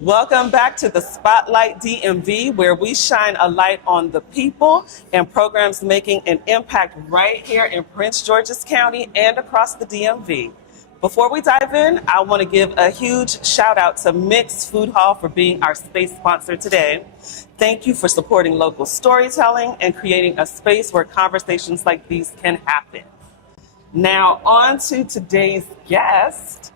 Welcome back to the Spotlight DMV, where we shine a light on the people and programs making an impact right here in Prince George's County and across the DMV. Before we dive in, I want to give a huge shout out to Mixed Food Hall for being our space sponsor today. Thank you for supporting local storytelling and creating a space where conversations like these can happen. Now, on to today's guest.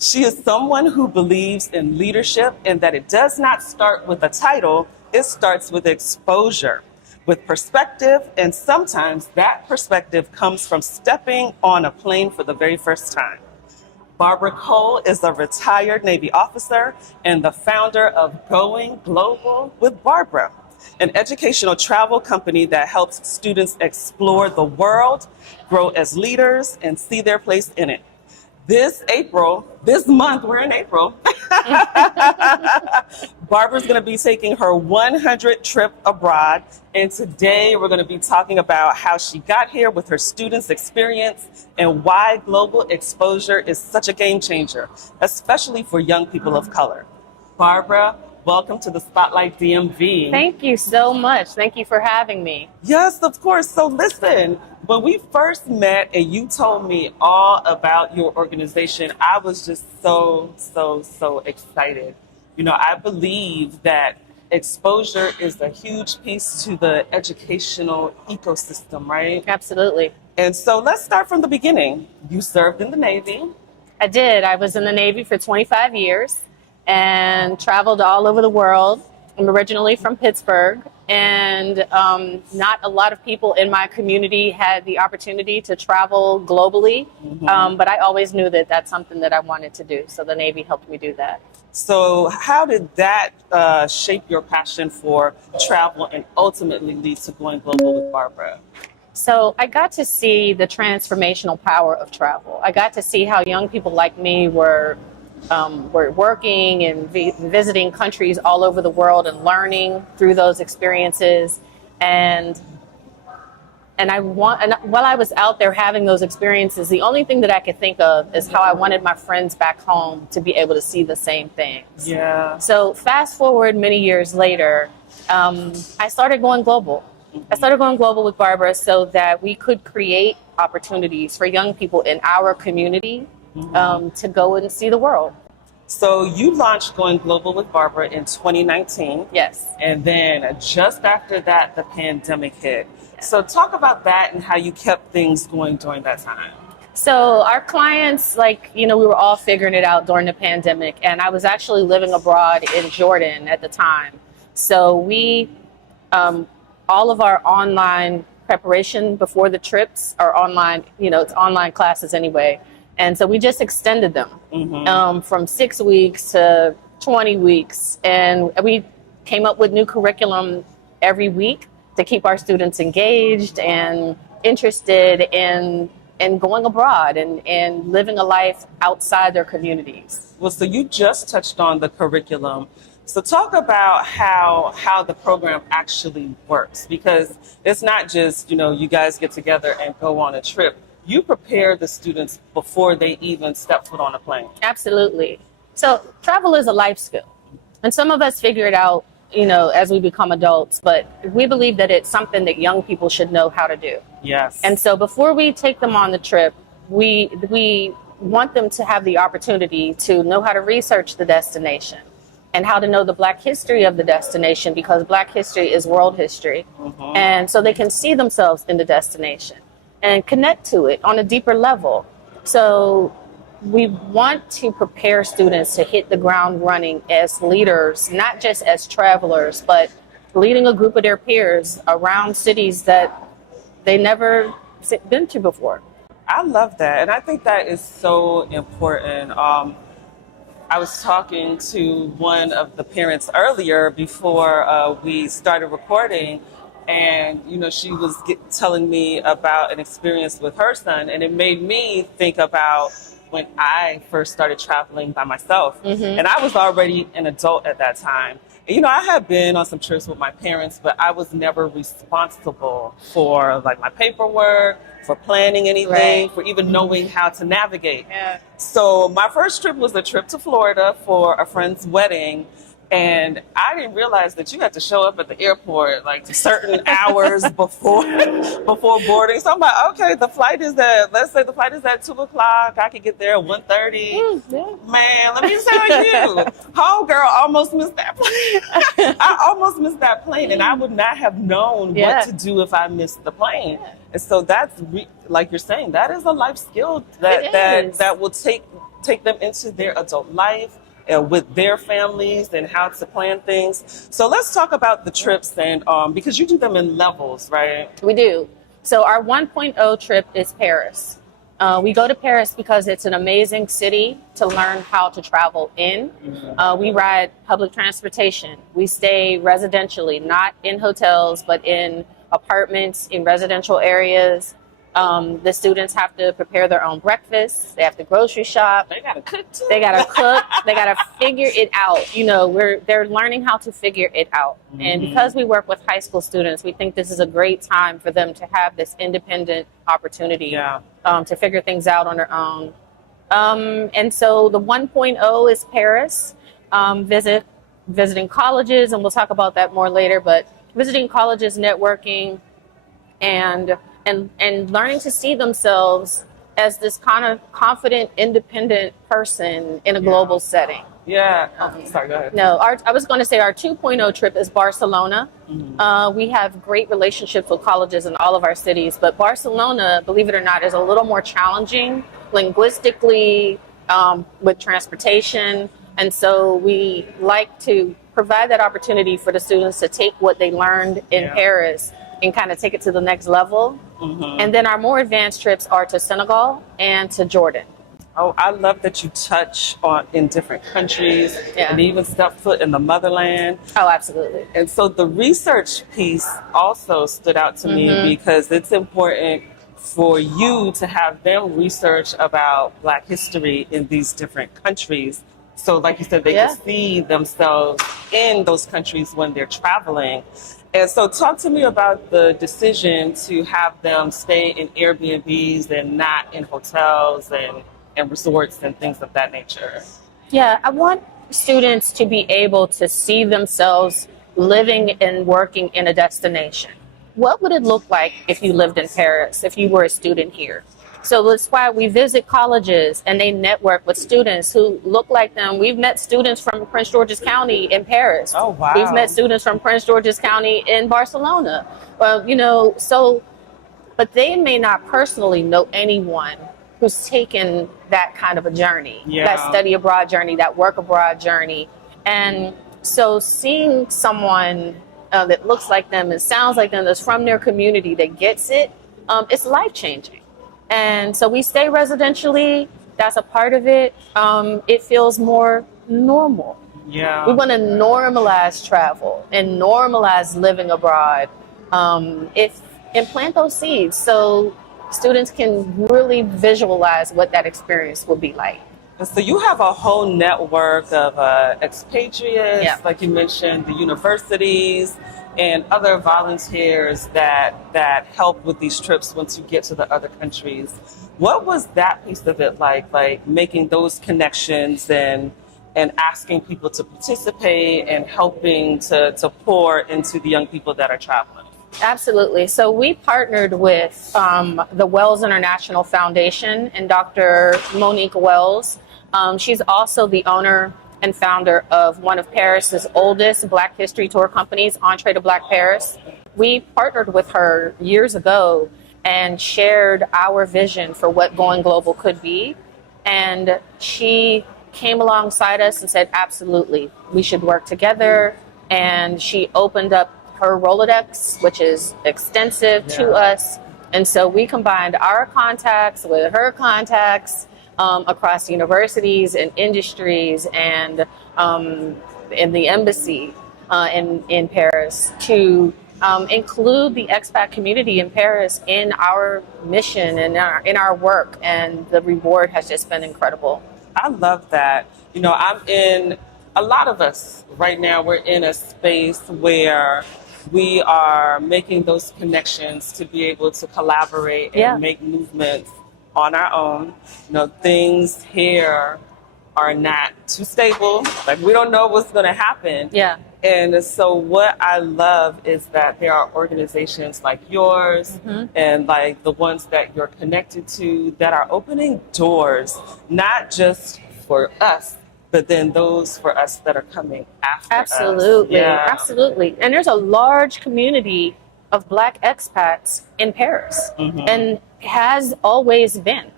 She is someone who believes in leadership and that it does not start with a title, it starts with exposure, with perspective, and sometimes that perspective comes from stepping on a plane for the very first time. Barbara Cole is a retired Navy officer and the founder of Going Global with Barbara, an educational travel company that helps students explore the world, grow as leaders, and see their place in it. This month, we're in April, Barbara's going to be taking her 100th trip abroad. And today we're going to be talking about how she got here with her students' experience and why global exposure is such a game changer, especially for young people of color. Barbara, welcome to the Spotlight DMV. Thank you so much. Thank you for having me. Yes, of course. So listen, when we first met and you told me all about your organization, I was just so excited. You know, I believe that exposure is a huge piece to the educational ecosystem, right? Absolutely. And so let's start from the beginning. You served in the Navy. I did. I was in the Navy for 25 years and traveled all over the world. I'm originally from Pittsburgh, and not a lot of people in my community had the opportunity to travel globally, but I always knew that that's something that I wanted to do, so the Navy helped me do that. So how did that shape your passion for travel and ultimately lead to Going Global with Barbara? So I got to see the transformational power of travel. I got to see how young people like me were working and visiting countries all over the world and learning through those experiences. And while I was out there having those experiences, the only thing that I could think of is how I wanted my friends back home to be able to see the same things. Yeah. So fast forward many years later, I started going global. I started going global with Barbara so that we could create opportunities for young people in our community to go and see the world. So you launched Going Global with Barbara in 2019. Yes. And then just after that, the pandemic hit. So talk about that and how you kept things going during that time. So our clients, we were all figuring it out during the pandemic, and I was actually living abroad in Jordan at the time. So we, all of our online preparation before the trips are online, it's online classes anyway. And so we just extended them from 6 weeks to 20 weeks. And we came up with new curriculum every week to keep our students engaged and interested in going abroad and living a life outside their communities. Well, so you just touched on the curriculum. So talk about how the program actually works, because it's not just, you guys get together and go on a trip. You prepare the students before they even step foot on a plane. Absolutely. So travel is a life skill. And some of us figure it out, as we become adults, but we believe that it's something that young people should know how to do. Yes. And so before we take them on the trip, we want them to have the opportunity to know how to research the destination and how to know the Black history of the destination, because Black history is world history. And so they can see themselves in the destination and connect to it on a deeper level. So we want to prepare students to hit the ground running as leaders, not just as travelers, but leading a group of their peers around cities that they never been to before. I love that. And I think that is so important. I was talking to one of the parents earlier before we started recording, and, she was telling me about an experience with her son, and it made me think about when I first started traveling by myself. And I was already an adult at that time. You know, I had been on some trips with my parents, but I was never responsible for like my paperwork, for planning anything, Right. for even knowing how to navigate. Yeah. So my first trip was a trip to Florida for a friend's wedding. And I didn't realize that you had to show up at the airport like certain hours before boarding. So I'm like, okay, let's say the flight is at 2 o'clock. I could get there at 1:30. Yeah. Man, let me tell you, homegirl almost missed that plane. I almost missed that plane, and I would not have known Yeah. what to do if I missed the plane. And so that's like you're saying, that is a life skill that will take them into their adult life. With their families and how to plan things. So let's talk about the trips and because you do them in levels, right? We do. So our 1.0 trip is Paris. We go to Paris because it's an amazing city to learn how to travel in. We ride public transportation. We stay residentially, not in hotels, but in apartments, in residential areas. The students have to prepare their own breakfast. They have to grocery shop. They gotta cook too. They gotta cook. They gotta figure it out. You know, they're learning how to figure it out. And because we work with high school students, we think this is a great time for them to have this independent opportunity to figure things out on their own. And so the 1.0 is Paris. Visiting colleges, and we'll talk about that more later. But visiting colleges, networking, and learning to see themselves as this kind of confident, independent person in a global setting. Yeah. Sorry, go ahead. No, I was going to say our 2.0 trip is Barcelona. We have great relationships with colleges in all of our cities, but Barcelona, believe it or not, is a little more challenging linguistically, with transportation. And so we like to provide that opportunity for the students to take what they learned in Paris and kind of take it to the next level. And then our more advanced trips are to Senegal and to Jordan. Oh, I love that you touch on in different countries and even step foot in the motherland. Oh, absolutely. And so the research piece also stood out to me because it's important for you to have them research about Black history in these different countries. So like you said, they can see themselves in those countries when they're traveling. And so talk to me about the decision to have them stay in Airbnbs and not in hotels and resorts and things of that nature. Yeah, I want students to be able to see themselves living and working in a destination. What would it look like if you lived in Paris, if you were a student here? So that's why we visit colleges and they network with students who look like them. We've met students from Prince George's County in Paris. Oh, wow. We've met students from Prince George's County in Barcelona. Well, you know, but they may not personally know anyone who's taken that kind of a journey, that study abroad journey, that work abroad journey. And so seeing someone that looks like them and sounds like them, that's from their community, that gets it, it's life-changing. And so we stay residentially. That's a part of it. It feels more normal. Yeah. We want to normalize travel and normalize living abroad. And plant those seeds so students can really visualize what that experience will be like. And so you have a whole network of expatriates, like you mentioned, the universities and other volunteers that help with these trips once you get to the other countries. What was that piece of it like making those connections and asking people to participate and helping to pour into the young people that are traveling? Absolutely. So we partnered with the Wells International Foundation and Dr. Monique Wells. She's also the owner and founder of one of Paris's oldest Black history tour companies, Entree to Black Paris. We partnered with her years ago and shared our vision for what going global could be. And she came alongside us and said, absolutely, we should work together. And she opened up her Rolodex, which is extensive to us. And so we combined our contacts with her contacts across universities and industries and in the embassy in Paris to include the expat community in Paris in our mission and in our work. And the reward has just been incredible. I love that. You know, I'm in a lot of us right now, we're in a space where we are making those connections to be able to collaborate and Yeah. make movements on our own. Things here are not too stable. Like, we don't know what's going to happen. Yeah. And so what I love is that there are organizations like yours and like the ones that you're connected to that are opening doors, not just for us, but then those for us that are coming after us. Absolutely. Yeah. Absolutely. And there's a large community of Black expats in Paris and has always been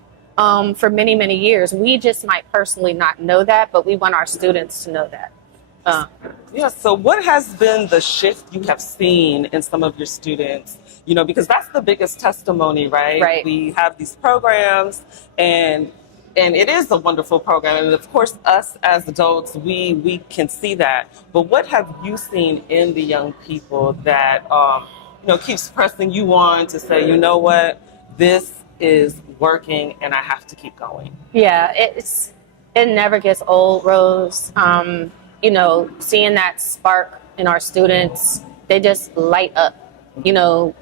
for many, many years. We just might personally not know that, but we want our students to know that. Yeah, so what has been the shift you have seen in some of your students? Because that's the biggest testimony, right? Right. We have these programs and it is a wonderful program. And of course, us as adults, we can see that. But what have you seen in the young people that, keeps pressing you on to say, you know what, this is working and I have to keep going? Yeah, it never gets old, Rose. Seeing that spark in our students, they just light up.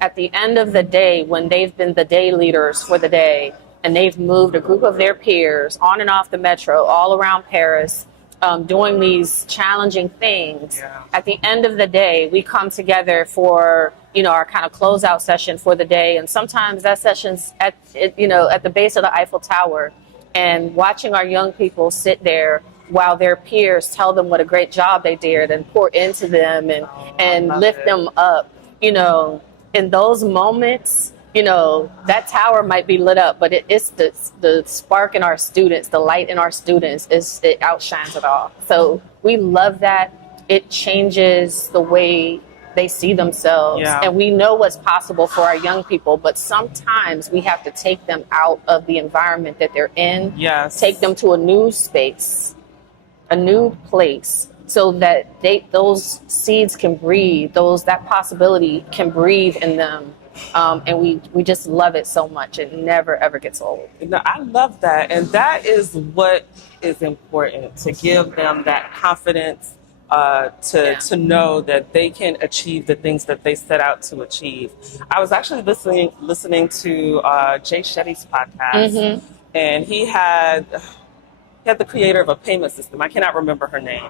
At the end of the day, when they've been the day leaders for the day and they've moved a group of their peers on and off the metro all around Paris, doing these challenging things, at the end of the day, we come together for, our kind of closeout session for the day. And sometimes that session's at the base of the Eiffel Tower, and watching our young people sit there while their peers tell them what a great job they did and pour into them and lift them up. In those moments, that tower might be lit up, but it's the spark in our students, the light in our students, it outshines it all. So we love that. It changes the way they see themselves. Yeah. And we know what's possible for our young people, but sometimes we have to take them out of the environment that they're in, take them to a new space, a new place, so that those seeds can breathe, that possibility can breathe in them. And we just love it so much. It never, ever gets old. I love that. And that is what is important, to give them that confidence, to know that they can achieve the things that they set out to achieve. I was actually listening to Jay Shetty's podcast, and he had the creator of a payment system. I cannot remember her name,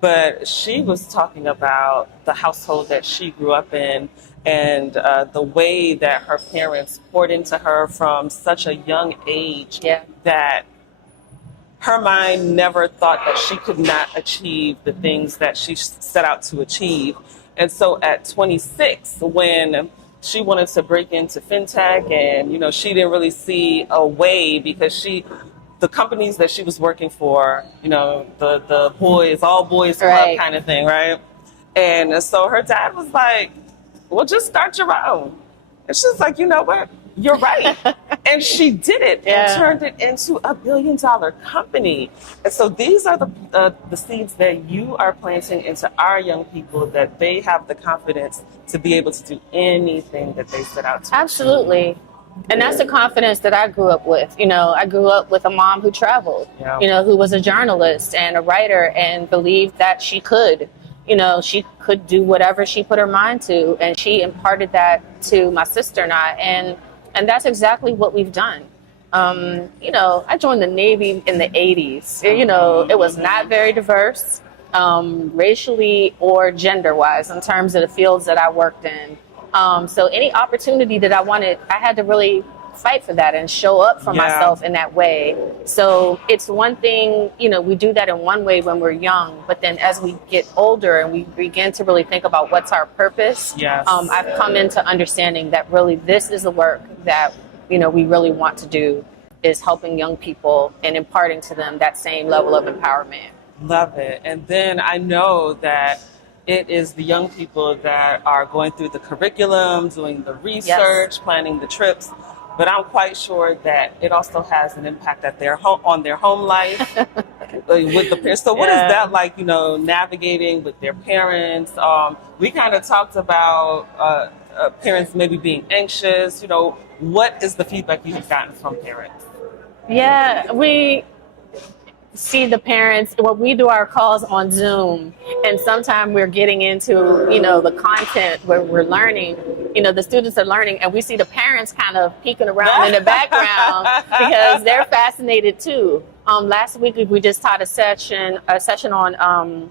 but she was talking about the household that she grew up in and the way that her parents poured into her from such a young age that her mind never thought that she could not achieve the things that she set out to achieve. And so at 26, when she wanted to break into fintech and, she didn't really see a way because the companies that she was working for, the boys, all boys club kind of thing, right? And so her dad was like, well, just start your own. And she's like, you know what? You're right. And she did it and turned it into $1 billion company. And so these are the seeds that you are planting into our young people, that they have the confidence to be able to do anything that they set out to. Absolutely. And that's the confidence that I grew up with. I grew up with a mom who traveled, who was a journalist and a writer and believed that she could. She could do whatever she put her mind to, and she imparted that to my sister and I, and that's exactly what we've done. I joined the Navy in the 80s. It was not very diverse, racially or gender-wise, in terms of the fields that I worked in. So any opportunity that I wanted, I had to really fight for that and show up for myself in that way. So it's one thing, we do that in one way when we're young, but then as we get older and we begin to really think about what's our purpose, I've come into understanding that really this is the work that, we really want to do, is helping young people and imparting to them that same level of empowerment. Love it. And then I know that it is the young people that are going through the curriculum, doing the research, planning the trips. But I'm quite sure that it also has an impact at on their home life with the parents. So what is that like, navigating with their parents? We kind of talked about parents maybe being anxious. What is the feedback you have gotten from parents? Yeah, see the parents when we do our calls on Zoom, and sometimes we're getting into, you know, the content where we're learning, you know, the students are learning, and we see the parents kind of peeking around in the background because they're fascinated too. Last week we just taught a session on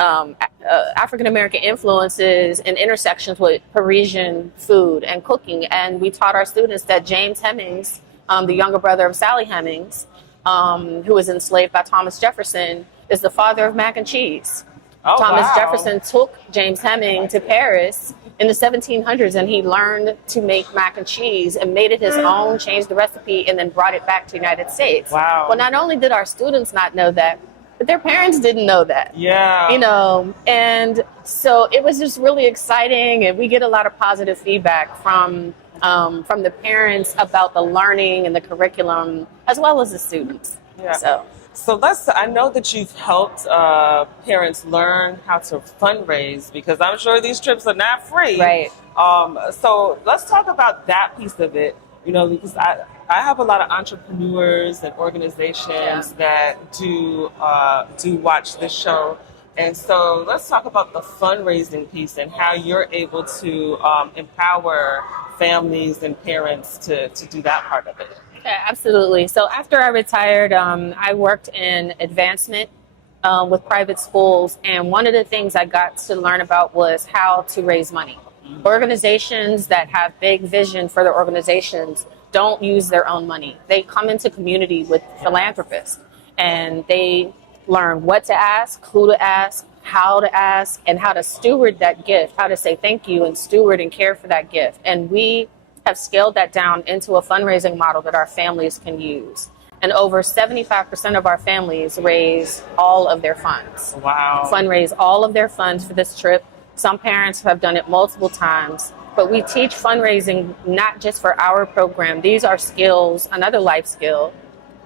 African American influences and intersections with Parisian food and cooking, and we taught our students that James Hemings, the younger brother of Sally Hemings, who was enslaved by Thomas Jefferson, is the father of mac and cheese. Oh, Thomas wow. Jefferson took James Heming to Paris in the 1700s, and he learned to make mac and cheese and made it his own, changed the recipe, and then brought it back to the United States. Wow. Well, not only did our students not know that, but their parents didn't know that. Yeah. You know, and so it was just really exciting, and we get a lot of positive feedback from the parents about the learning and the curriculum, as well as the students. Yeah. So I know that you've helped parents learn how to fundraise, because I'm sure these trips are not free. Right. So let's talk about that piece of it, you know, because I have a lot of entrepreneurs and organizations that do watch this show. And so let's talk about the fundraising piece and how you're able to empower families and parents to do that part of it. Yeah, absolutely. So after I retired, I worked in advancement with private schools. And one of the things I got to learn about was how to raise money. Organizations that have big vision for their organizations don't use their own money. They come into community with philanthropists, and they learn what to ask, who to ask, how to ask, and how to steward that gift, how to say thank you and steward and care for that gift. And we have scaled that down into a fundraising model that our families can use. And over 75% of our families raise all of their funds. Wow. Fundraise all of their funds for this trip. Some parents have done it multiple times. But we teach fundraising not just for our program. These are skills, another life skill,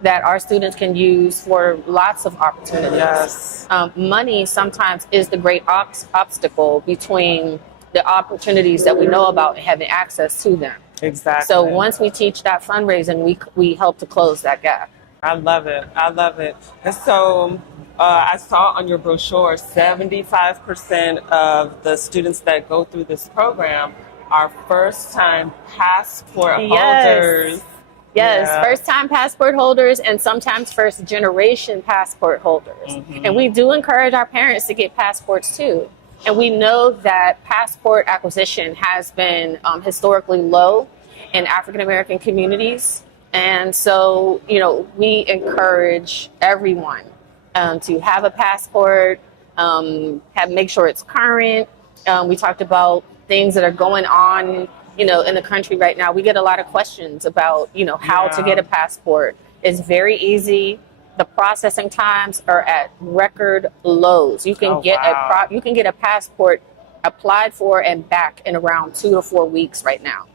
that our students can use for lots of opportunities. Yes. Money sometimes is the great obstacle between the opportunities that we know about and having access to them. Exactly. So once we teach that fundraising, we help to close that gap. I love it. I love it. And so I saw on your brochure, 75% of the students that go through this program are first-time passport holders. Yes, Yeah. first-time passport holders and sometimes first-generation passport holders. Mm-hmm. And we do encourage our parents to get passports too. And we know that passport acquisition has been historically low in African American communities. And so, you know, we encourage everyone to have a passport, make sure it's current. We talked about things that are going on, you know, in the country right now. We get a lot of questions about, you know, how to get a passport. It's very easy. The processing times are at record lows. You can you can get a passport applied for and back in around 2 to 4 weeks right now.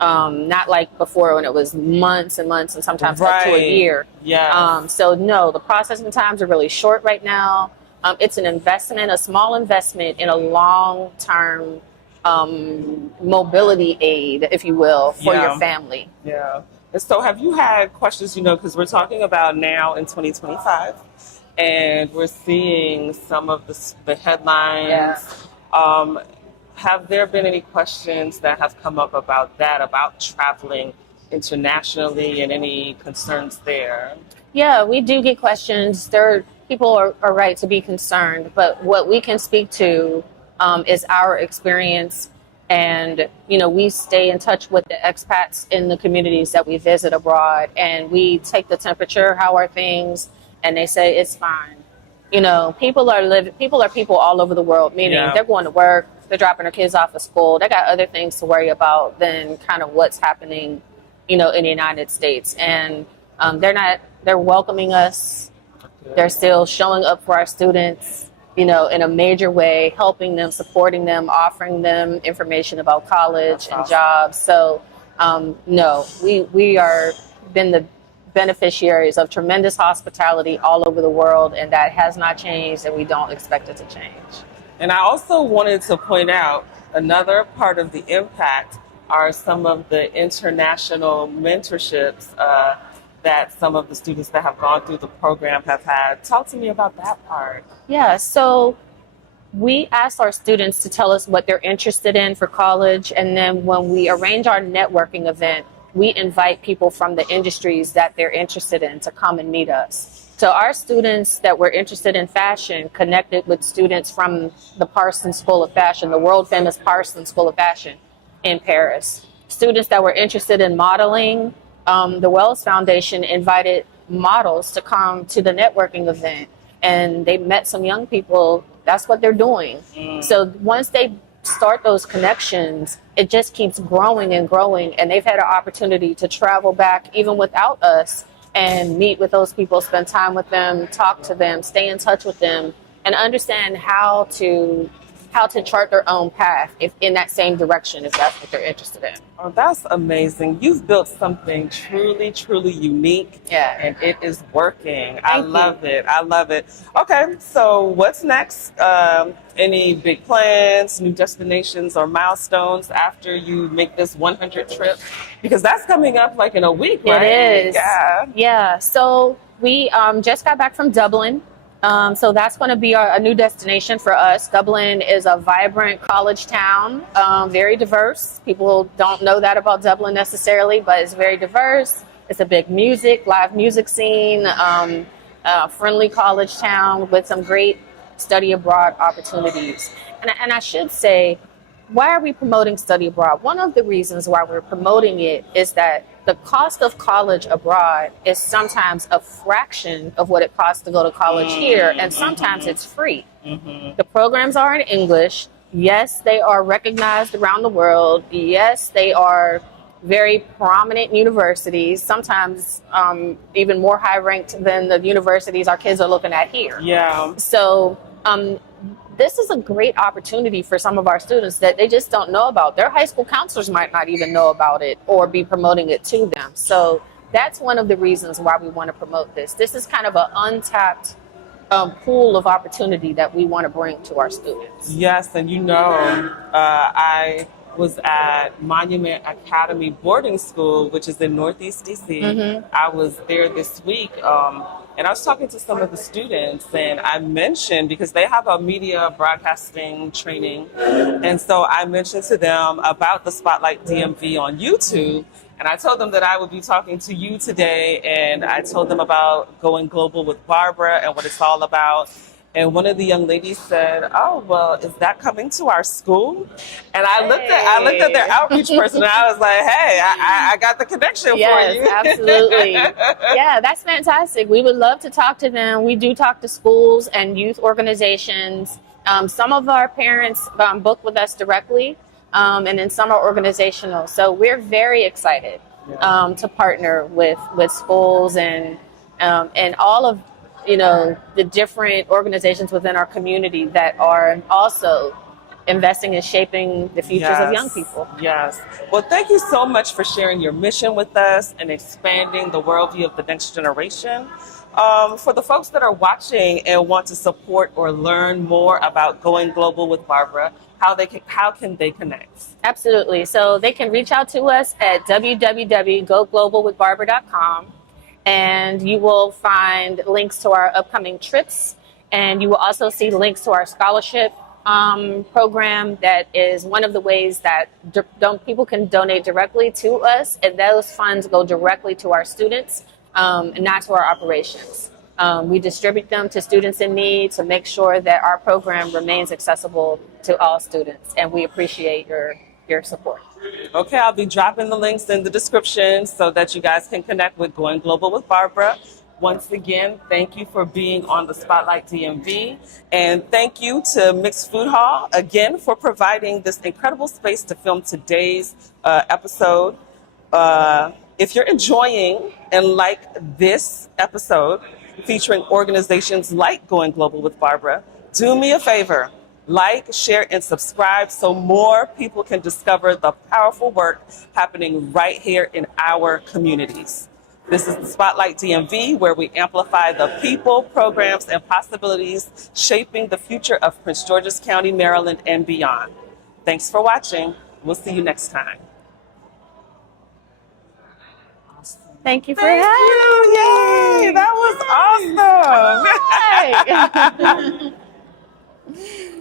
Not like before when it was months and months and sometimes up to a year. Yeah. So no, the processing times are really short right now. It's an investment, a small investment in a long-term mobility aid, if you will, for your family. Yeah. And so have you had questions, you know, because we're talking about now in 2025, and we're seeing some of the headlines. Yeah. Have there been any questions that have come up about that, about traveling internationally, and any concerns there? Yeah, we do get questions. People are right to be concerned, but what we can speak to is our experience. And, you know, we stay in touch with the expats in the communities that we visit abroad, and we take the temperature, how are things, and they say it's fine. You know, people are people all over the world, meaning they're going to work, they're dropping their kids off at school. They got other things to worry about than kind of what's happening, you know, in the United States. And they're welcoming us. They're still showing up for our students, you know, in a major way, helping them, supporting them, offering them information about college and jobs. So, no, we are been the beneficiaries of tremendous hospitality all over the world, and that has not changed, and we don't expect it to change. And I also wanted to point out another part of the impact are some of the international mentorships that some of the students that have gone through the program have had. Talk to me about that part. Yeah, so we ask our students to tell us what they're interested in for college, and then when we arrange our networking event, we invite people from the industries that they're interested in to come and meet us. So our students that were interested in fashion connected with students from the Parsons School of Fashion, the world famous Parsons School of Fashion in Paris. Students that were interested in modeling, the Wells Foundation invited models to come to the networking event, and they met some young people. That's what they're doing. So once they start those connections, it just keeps growing and growing, and they've had an opportunity to travel back even without us and meet with those people, spend time with them, talk to them, stay in touch with them, and understand how to chart their own path if in that same direction if that's what they're interested in. Oh, that's amazing. You've built something truly, truly unique. Yeah. And it is working. Thank you. Love it. I love it. Okay, so what's next? Any big plans, new destinations, or milestones after you make this 100 trip? Because that's coming up like in a week, right? It is. Yeah. Yeah. So we just got back from Dublin. So that's going to be a new destination for us. Dublin is a vibrant college town, very diverse. People don't know that about Dublin necessarily, but it's very diverse. It's a big live music scene, friendly college town with some great study abroad opportunities. And I should say, why are we promoting study abroad? One of the reasons why we're promoting it is that the cost of college abroad is sometimes a fraction of what it costs to go to college here, and sometimes it's free. The programs are in English. Yes, they are recognized around the world. Yes, they are very prominent universities, sometimes even more high-ranked than the universities our kids are looking at here. Yeah. So this is a great opportunity for some of our students that they just don't know about. Their high school counselors might not even know about it or be promoting it to them. So that's one of the reasons why we want to promote this. This is kind of an untapped pool of opportunity that we want to bring to our students. Yes, and I was at Monument Academy Boarding School, which is in Northeast DC. I was there this week, and I was talking to some of the students, and I mentioned, because they have a media broadcasting training, and so I mentioned to them about the Spotlight DMV on YouTube, and I told them that I would be talking to you today, and I told them about Going Global with Barbara and what it's all about. And one of the young ladies said, "Oh, well, is that coming to our school?" And I looked at their outreach person, and I was like, "Hey, I got the connection for you." Yes, absolutely. Yeah, that's fantastic. We would love to talk to them. We do talk to schools and youth organizations. Some of our parents book with us directly, and then some are organizational. So we're very excited to partner with schools and all of the different organizations within our community that are also investing in shaping the futures of young people. Yes. Well, thank you so much for sharing your mission with us and expanding the worldview of the next generation. For the folks that are watching and want to support or learn more about Going Global with Barbara, how can they connect? Absolutely. So they can reach out to us at www.goglobalwithbarbara.com. And you will find links to our upcoming trips. And you will also see links to our scholarship program. That is one of the ways that people can donate directly to us. And those funds go directly to our students and not to our operations. We distribute them to students in need to make sure that our program remains accessible to all students. And we appreciate your support. Okay, I'll be dropping the links in the description so that you guys can connect with Going Global with Barbara. Once again, thank you for being on the Spotlight DMV. And thank you to Mixed Food Hall, again, for providing this incredible space to film today's episode. If you're enjoying and like this episode featuring organizations like Going Global with Barbara, do me a favor. Like, share, and subscribe so more people can discover the powerful work happening right here in our communities. This is the Spotlight DMV, where we amplify the people, programs, and possibilities shaping the future of Prince George's County, Maryland, and beyond. Thanks for watching. We'll see you next time. Thank you for Thank having you. me. Yay, that was awesome. Yay.